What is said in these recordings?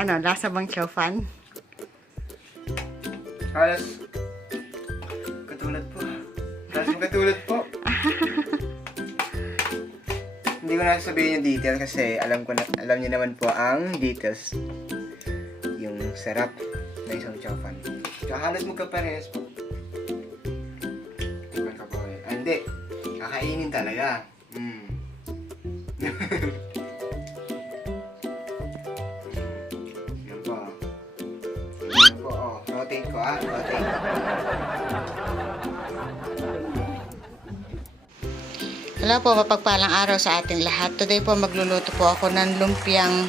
Ano, lasa bang chow fan? Halos katulad po. Halos katulad po. Hindi ko na sabihin yung details kasi alam niyo naman po ang details. Yung sarap na isang chow fan. So, halos magkaparehas po. Tikman ka po eh. Ah, hindi. Kakainin talaga. Yan po. Yan po. Oh, rotate ko rotate. Hello po, mapagpalang araw sa ating lahat. Today po magluluto po ako ng lumpiang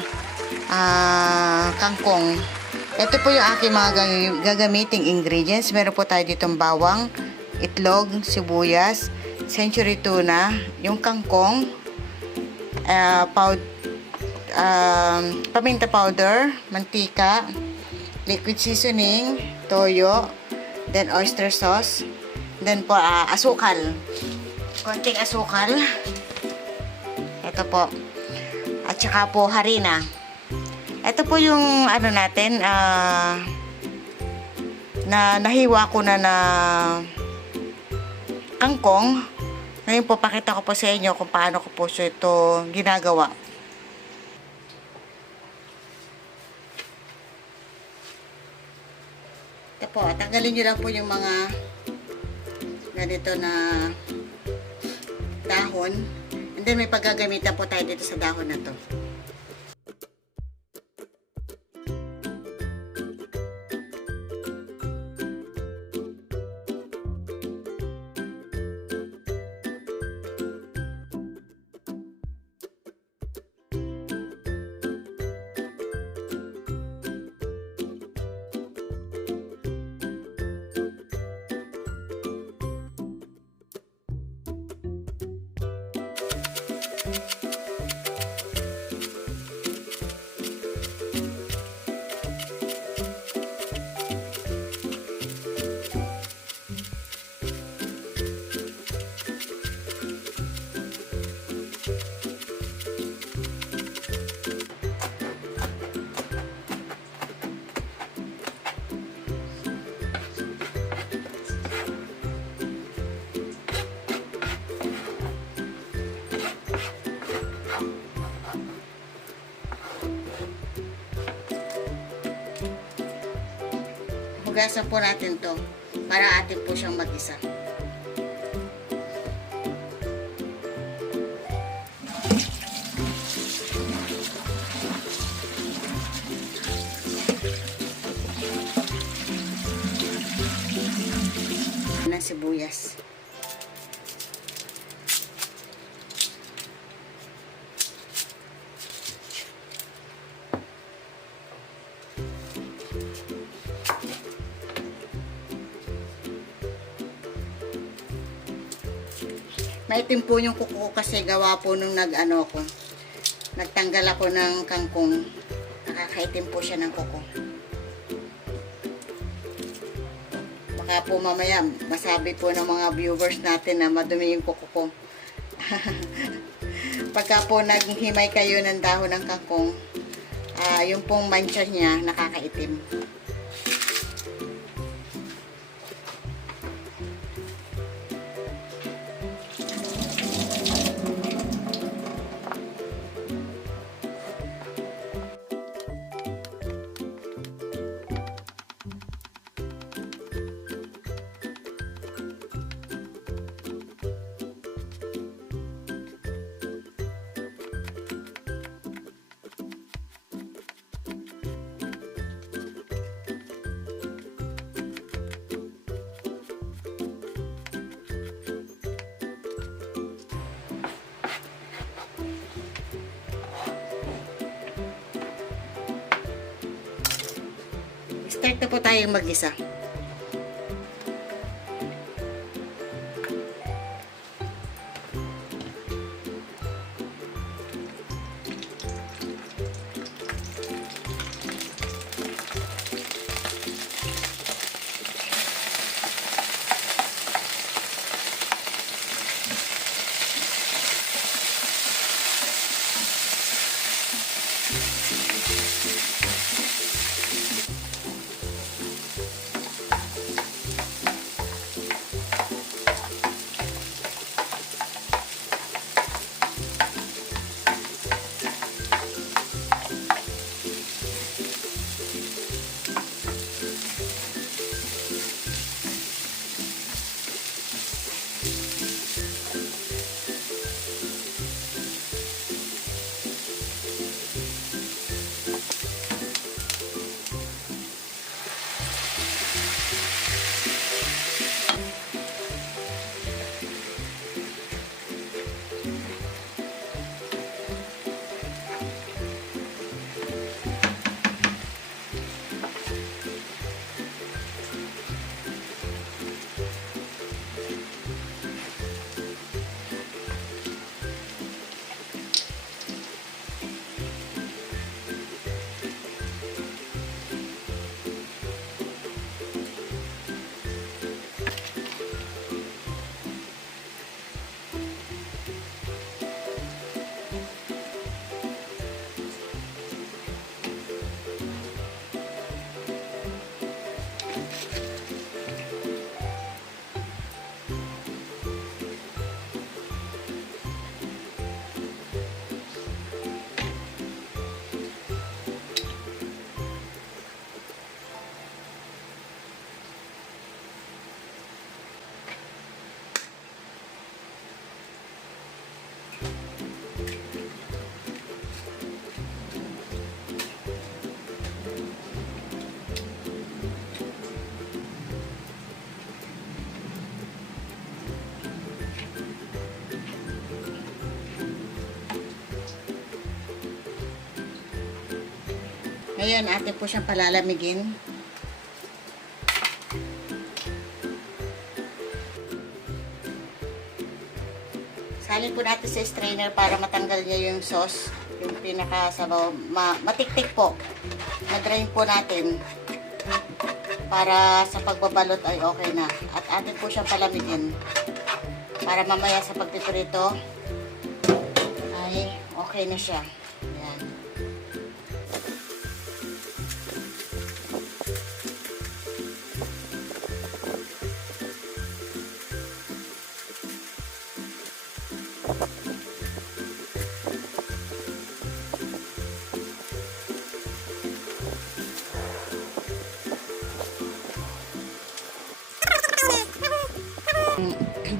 kangkong. Ito po yung aking mga gagamiting ingredients. Meron po tayo ditong bawang, itlog, sibuyas, century tuna, yung kangkong, paminta powder, mantika, liquid seasoning, toyo, then oyster sauce, then po asukal. Konting asukal. Ito po. At saka po harina. Ito po yung ano natin, na nahiwa ko na kangkong. Ngayon po, pakita ko po sa inyo kung paano ko po ito ginagawa. Ito po, tanggalin nyo lang po yung mga ganito na dahon. And then may paggagamitan po tayo dito sa dahon na to. Hugasan po natin to para atin po siyang mag-isa. Ng sibuyas. Maitim po yung kuko kasi gawa po nung nagtanggal ako ng kangkong. Nakakaitim po siya ng kuko. Baka po mamaya masabi po ng mga viewers natin na madumi yung kuko ko. Pagka po naghimay kayo ng dahon ng kangkong, yung pong mancha niya nakakaitim. Start na po tayong mag-isa. Ngayon, atin po siyang palalamigin. Salin po natin sa strainer para matanggal niya yung sauce, yung pinakasabaw. Matiktik po. Madrain po natin para sa pagbabalot ay okay na. At atin po siyang palamigin para mamaya sa pagpiprito ay okay na siya. Ayan.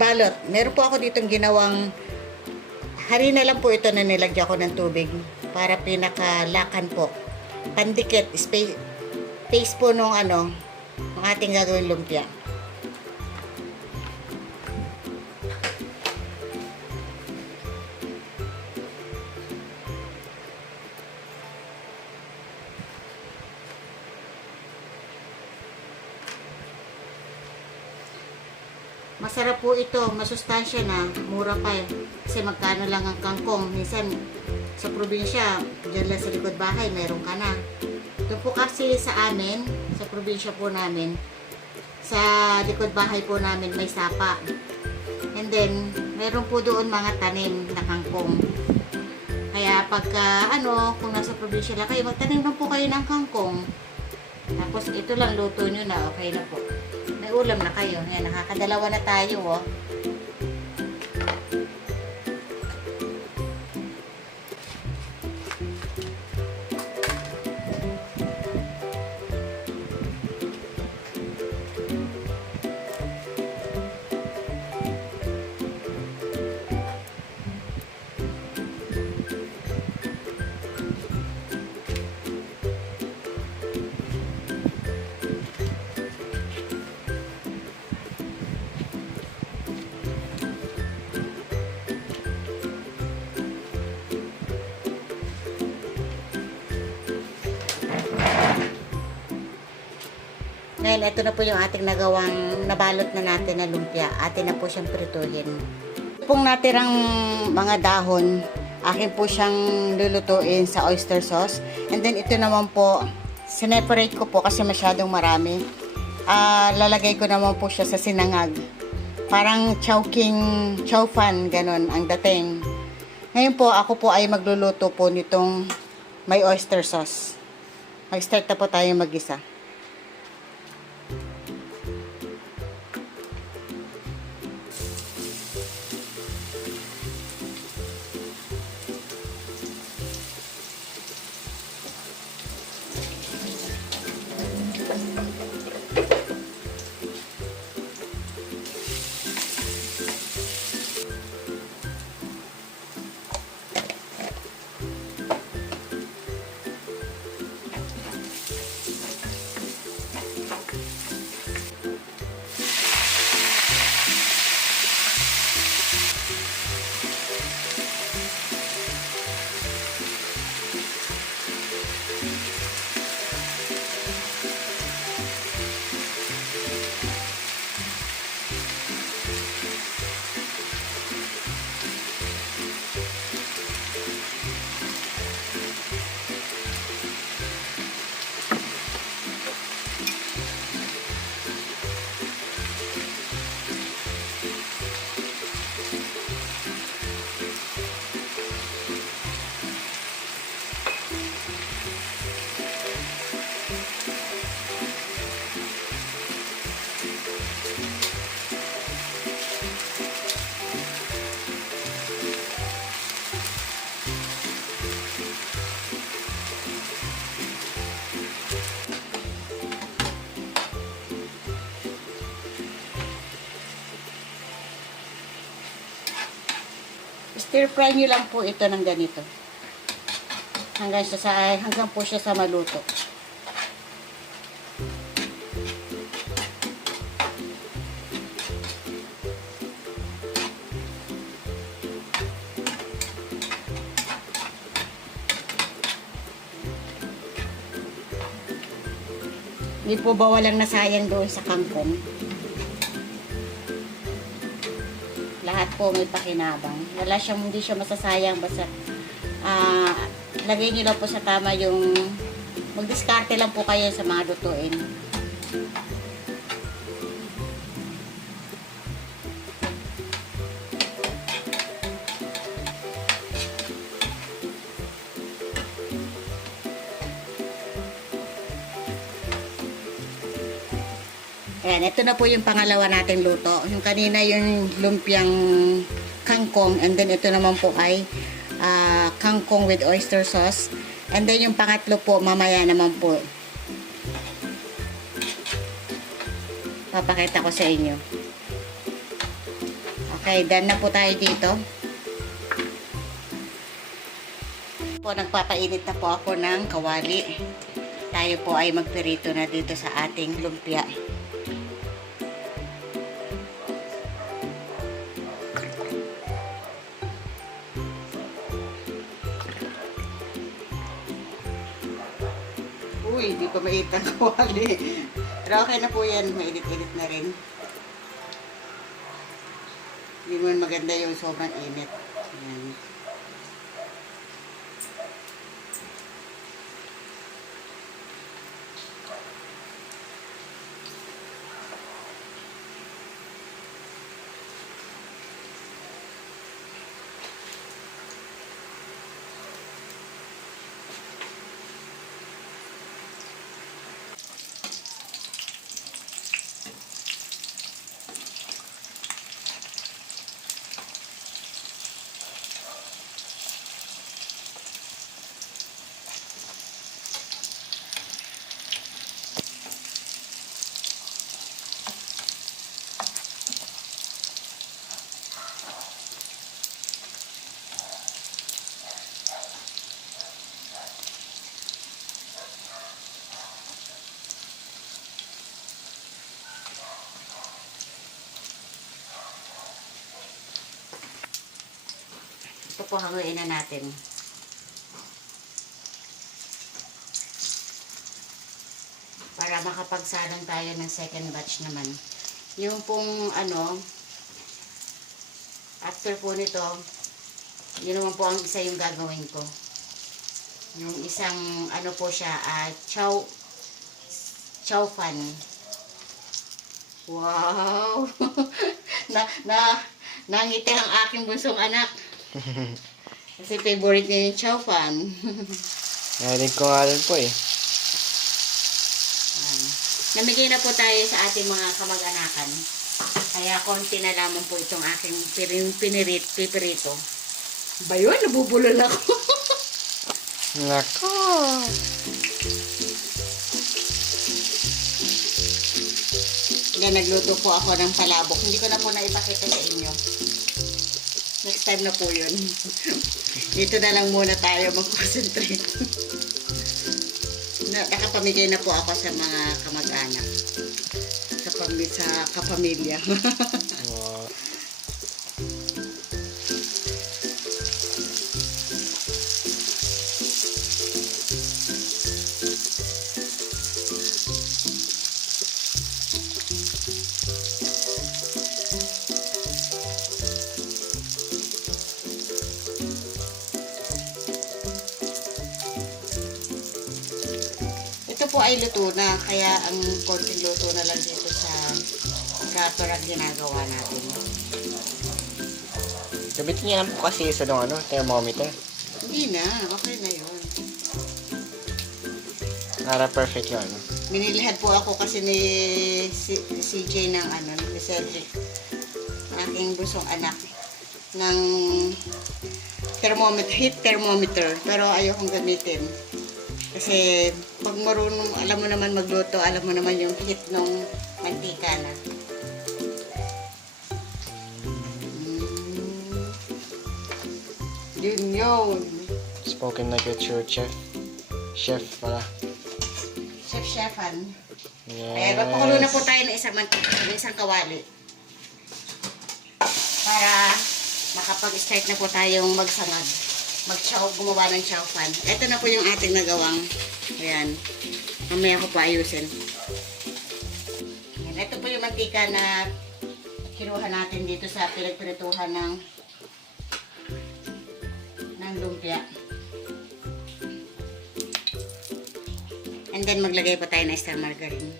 Balot. Meron po ako ditong ginawang harina lang po ito na nilagyan ko ng tubig para pinakalakan po. Pandikit, paste po nung ng ating gagawin lumpia. Masarap po ito, masustansya na, mura pa eh. Kasi magkano lang ang kangkong. Minsan sa probinsya, dyan lang sa likod bahay, meron ka na. Ito po kasi sa amin, sa probinsya po namin, sa likod bahay po namin may sapa. And then, meron po doon mga tanim na kangkong. Kaya pagka, kung nasa probinsya lang kayo, magtanim lang po kayo ng kangkong. Tapos ito lang luto nyo na, okay na po. May ulam na kayo. Yan, nakakadalawa na tayo, oh. Ngayon, ito na po yung ating nagawang nabalot na natin na lumpia. Atin na po siyang prituhin. Ito pong natirang mga dahon, akin po siyang lulutuin sa oyster sauce. And then ito naman po, sineparate ko po kasi masyadong marami. Lalagay ko naman po siya sa sinangag. Parang chow fan, ganon ang dating. Ngayon po, ako po ay magluluto po nitong may oyster sauce. Mag-start na po tayo mag-isa. Stir fry nyo lang po ito ng ganito. Hanggang po siya sa maluto. Hindi po ba walang nasayang doon sa kangkong? Lahat po may pakinabang. Wala siyang, hindi siya masasayang. Basta lagay niyo lang po sa tama yung magdiskarte lang po kayo sa mga lutuin. Ayan, ito na po yung pangalawa nating luto. Yung kanina yung lumpiang kangkong, and then ito naman po ay kangkong with oyster sauce. And then yung pangatlo po, mamaya naman po. Papakita ko sa inyo. Okay, done na po tayo dito. Nagpapainit na po ako ng kawali. Tayo po ay magperito na dito sa ating lumpia. Uy, hindi pa mainit ang kawali. Pero okay na po yan. Mainit-init na rin. Hindi mo maganda yung sobrang init. Ayan. Ito po, haluin na natin. Para makapagsalang tayo ng second batch naman. Yung pong after po nito, yun naman po ang isa yung gagawin ko. Yung isang po siya, chow fan. Wow! Nangiti ang aking bunsong anak. Kasi favorite niya yung chow fan. Narinig ko nga rin po eh. Namigay na po tayo sa ating mga kamag-anakan. Kaya konti na lamang po itong aking pipirito. Ba yun? Nabubulol ako. Nako! Nagluto po ako ng palabok. Hindi ko na po naipakita sa inyo. Next time na po yun. Dito na lang muna tayo mag-concentrate. Nakapamigay na po ako sa mga kamag-anak. Sa kapamilya. Wow. Ito po ay luto na, kaya ang konting luto na lang dito sa wrapper ang ginagawa natin. Gamitin niya lang po kasi sa thermometer. Hindi na, okay na yun. Para perfect yun. Binilihan po ako kasi ni CJ ng ni Cedric, aking busong anak, ng heat thermometer, pero ayokong gamitin. Kasi pag marunong, alam mo naman magluto, alam mo naman yung heat ng mantika na. Yun. Spoken like a true chef. Chef pala. Chef-chefan. Yes. Kaya magpakulo na po tayo ng isang kawali. Para makapag-start na po tayong magsangag. Gumawa ng chow fan. Ito na po yung ating nagawang. Ayan. Mamaya ko pa ayusin. Yan. Ito po yung mantika na kinuha natin dito sa pinagprituhan ng lumpia. And then maglagay pa tayo ng extra margarine.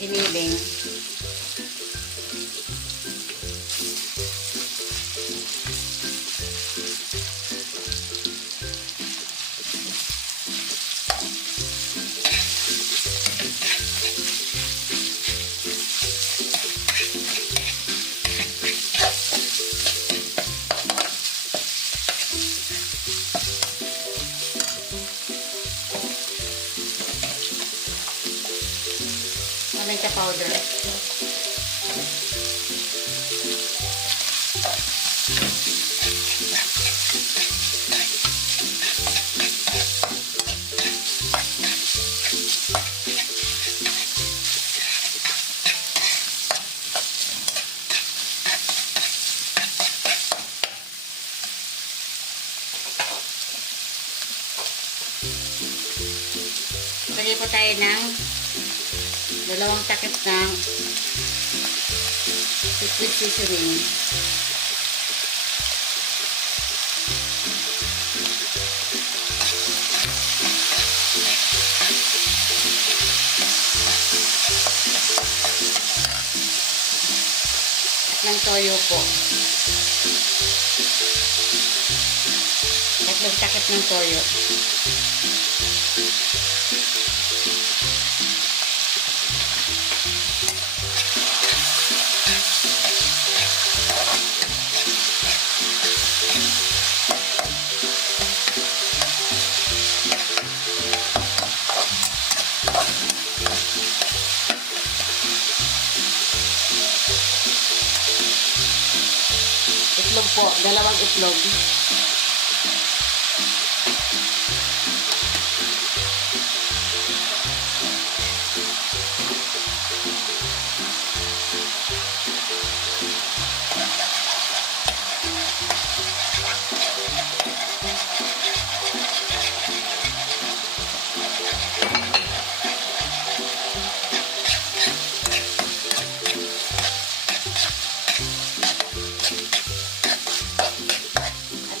Giniling. Paminta powder. Lagay po tayo ng 2 takip ng liquid seasoning. At ng toyo po. 3 takip ng toyo. Itlog po, 2 itlog.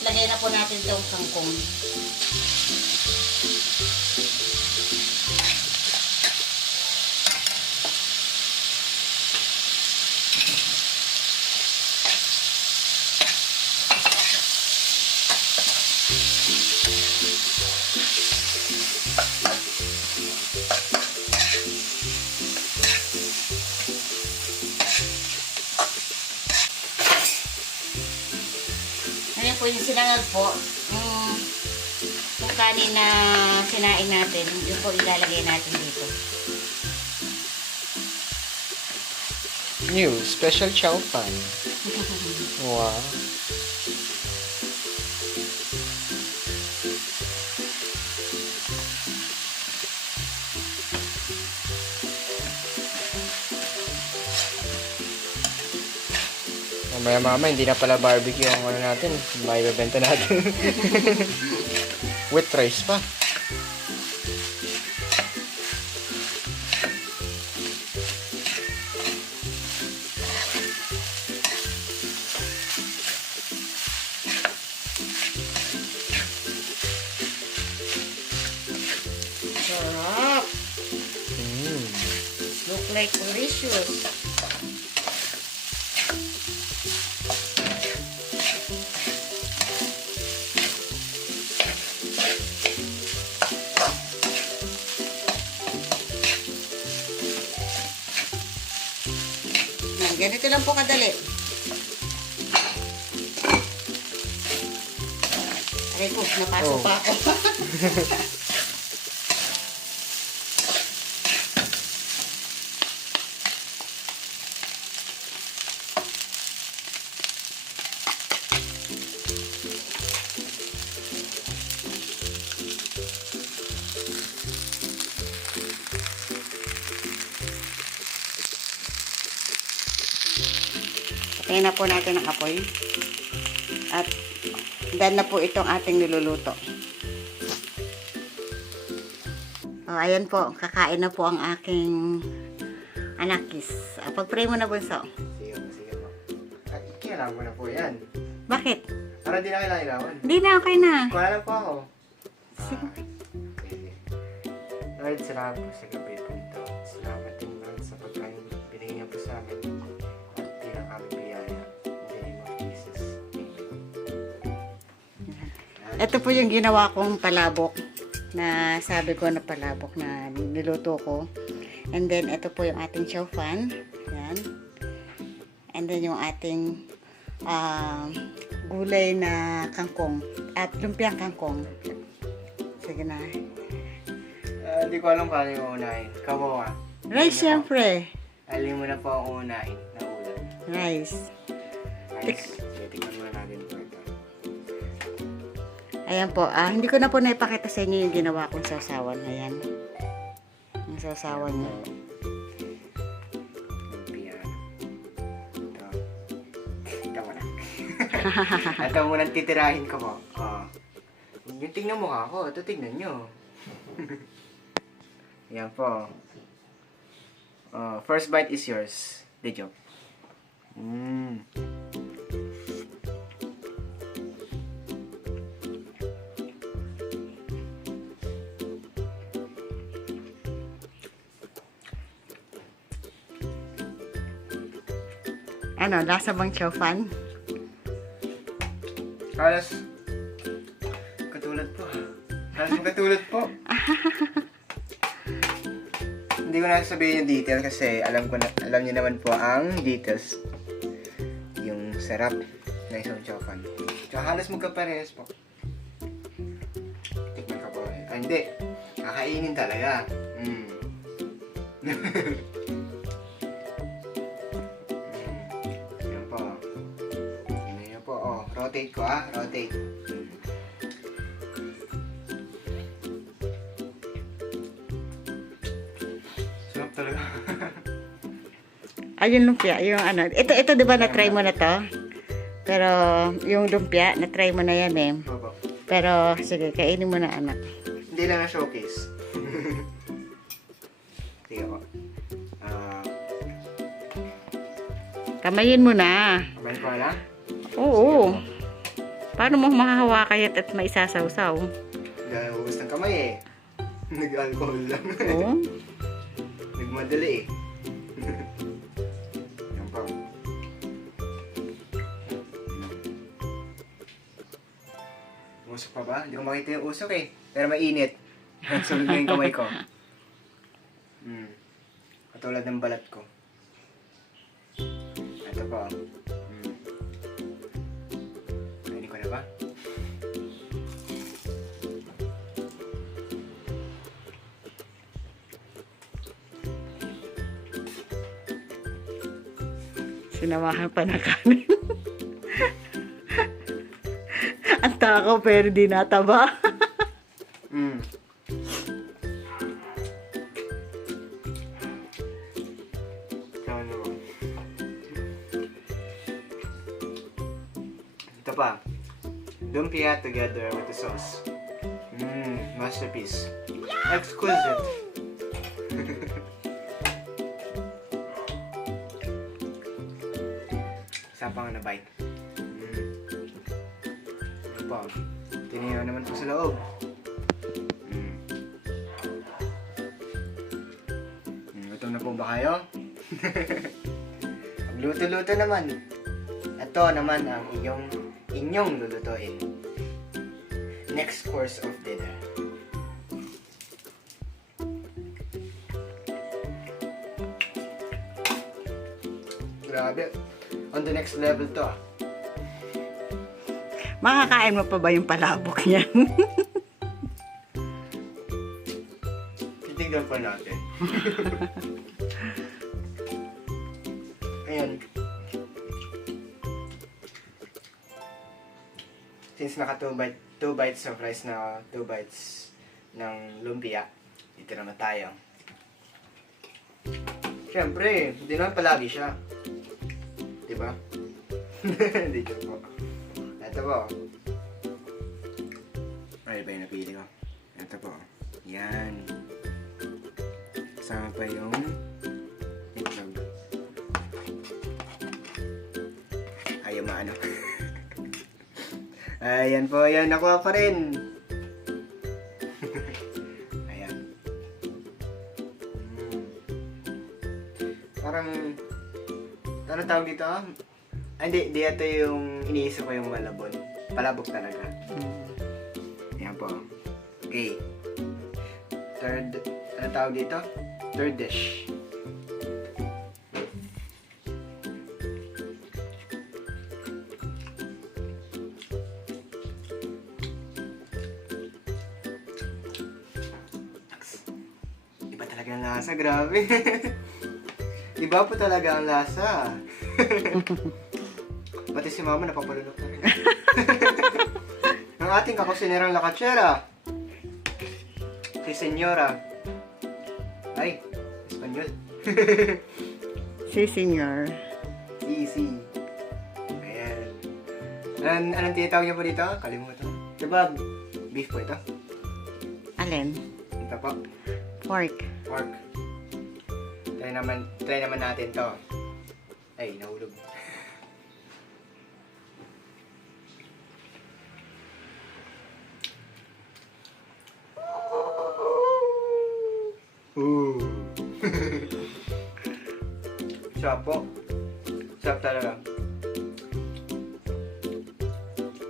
Lagay na po natin itong kangkong. Ayan po yung sinangag po. Yung kanin na sinain natin, yun po ilalagay natin dito. New special chow fan. Wow. Maya-mama, hindi na pala barbecue ang ano natin. May ibebenta natin. With rice pa. Sarap! Look like delicious. Ganito lang po kadali. Aray po, napasok pa ako. Tingnan na po natin ang apoy. At done na po itong ating niluluto. O, ayan po. Kakain na po ang aking anakis. Pag-pray mo na, bunso. Sige po. At kailangan mo na po yan. Bakit? Para di na kailangan. Hindi na, okay na. Kuha lang po ako. Sige. Sige. Lord, salamat po sa gabi po ito. Salamat din Lord sa pagkain binigay niyo po sa amin. At bilang aming biyaya. In the name of Jesus. Amen. Ito po yung ginawa kong palabok na sabi ko na palabok na niluto ko. And then, ito po yung ating chow fan. Yan. And then, yung ating gulay na kangkong. At lumpiang kangkong. Sige na. Hindi ko alam kung ano yung unahin. Kawawa. Rice, syempre. Alin mo na po ang unahin na ulam. Rice. Rice. Tikman muna natin po ito. Ayan po. Hindi ko na po naipakita sa inyo yung ginawa kong sausawan. Ayan. Yung sausawan niya. Lumpia. Ito. Ito mo na. Ito muna titirahin ko po. Yung tingnan mo ako. Ito tingnan nyo. Yan po. First bite is yours. The joke. Ano, lasa bang chow fan? Halos katulad po. Halos katulad po. Hindi ko na sabihin yung detail kasi alam niyo naman po ang details. Yung sarap na isang chow fan. Tsaka halos magkaparehas po. Tikman ka po eh. Hindi. Kakainin talaga. Yan po. Yan po. Rotate ko rotate. Sarap talaga. Ayun lumpia, yung ano. Ito 'di ba na-try mo na 'to? Pero yung lumpia, na-try mo na 'yan eh. Opo. Pero sige, kainin mo na anak. Hindi lang na showcase. Sige po. Kamayin mo na. Kamay ko lang? Oo. Paano mo makahawakayat at maisasawsaw? Nahuhus ng kamay eh. Nag-alcohol lang. Oo. Nagmadali eh. Yan pa. Usok pa ba? Hindi ko makita yung usok eh. Pero mainit. Sunod na yung kamay ko. Katulad ng balat ko. Ito pa. Kainin ko na ba? Sinamahan pa ng kanin. Ang takaw pero di nataba. Ano ba? Ito pa. Lumpia together with the sauce. Masterpiece. Exquisite. Isa pang na bite. Ano pa? Tiniyo naman po sa loob. Gutom na po ba kayo? Luto-luto naman. Ito naman ang inyong lulutuin. Next course of dinner. Grabe. On the next level to ah. Makakain mo pa ba yung palabok niyan? Titignan pa natin. Ayan. Since naka 2 bites of rice na 2 bites ng lumpia, dito naman tayo. Siyempre, hindi naman palagi siya. Diba? Dito po. Ito po. Ay, ba yung napili ko? Ito po. Yan. Kasama pa yung itlog. Ayaw maano. Ayan po, ayan. Nakuha pa rin. Ayan. Parang, ano tawag dito? Hindi, ito yung iniisip ko yung malabon. Palabok talaga. Ayan po. Okay. Third, ano tawag dito? Third dish. Iba talaga ang lasa, grabe. Iba po talaga ang lasa. Pati si mama napapalunok na rin. Ang ating kakusinerang lakatsera. Si Senyora. Ay, Espanyol. Si Senyor. Easy. Ayan. Anong tinatawag niyo po dito? Kalimutan. Diba, beef po ito? Alin? Ito po. Pork. Pork. Try naman natin to. Ay, nahulog. Ooh. Sarap po. Sarap talaga.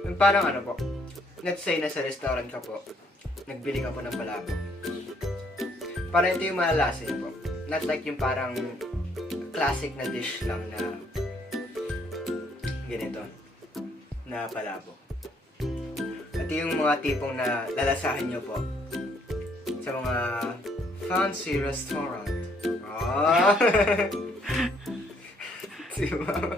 Yung parang ano po. Let's say nasa restaurant ka po. Nagbili ka po ng palabok. Parang ito yung malalasa niyo po. Not like yung parang classic na dish lang na ganito. Na palabok. Ito yung mga tipong na lalasahan nyo po sa mga fancy restaurant. Ah! Si Mama.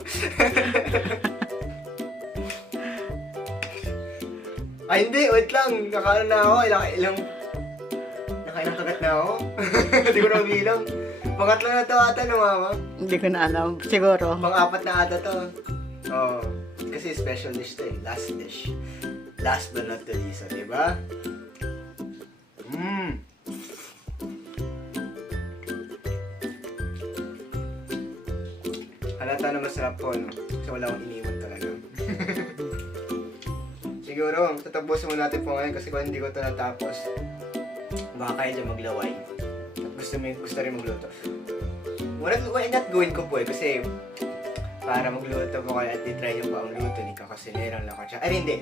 Ay, hindi. Wait lang. Nakaano na ako. Nakailang kagat na ako. Hindi ko na bilang. Pangatlo na to ata no, Mama? Hindi ko na alam. Siguro. Pang-apat na ata to. Oh. Kasi special dish to eh. Last dish. Last but not the least. Diba? Halata na masarap po, no? Kasi wala akong iniwan talaga. Siguro, tatapusin mo natin po ngayon kasi kung hindi ko ito natapos, baka kaya dyan maglaway. At gusto rin magluto. Why not gawin ko po eh, kasi para magluto po kayo at itry nyo po ang luto ni Kakosinerang Lakatsera. Ay, hindi.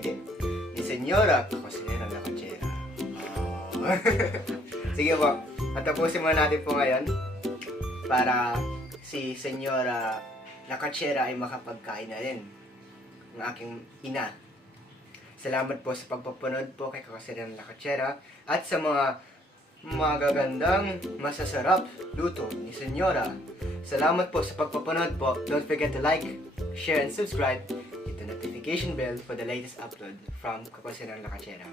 Ni Senyora Kakosinerang Lakatsera. Oh. Sige po, tatapusin mo natin po ngayon para si Senyora Lakatsera ay makapagkain na rin ng aking ina. Salamat po sa pagpapunod po kay Kakosinerang Lakatsera at sa mga magagandang, masasarap luto ni Senyora. Salamat po sa pagpapunod po. Don't forget to like, share, and subscribe. Hit the notification bell for the latest upload from Kakosinerang Lakatsera.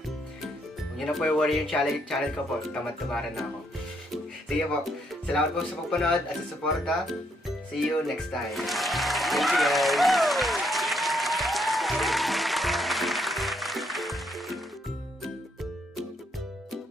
Kung yun na po yung Warrior channel ko po, tamad-tamaran na ako. Sige po, salamat po sa pagpapunod at sa suporta. See you next time. Thank you guys!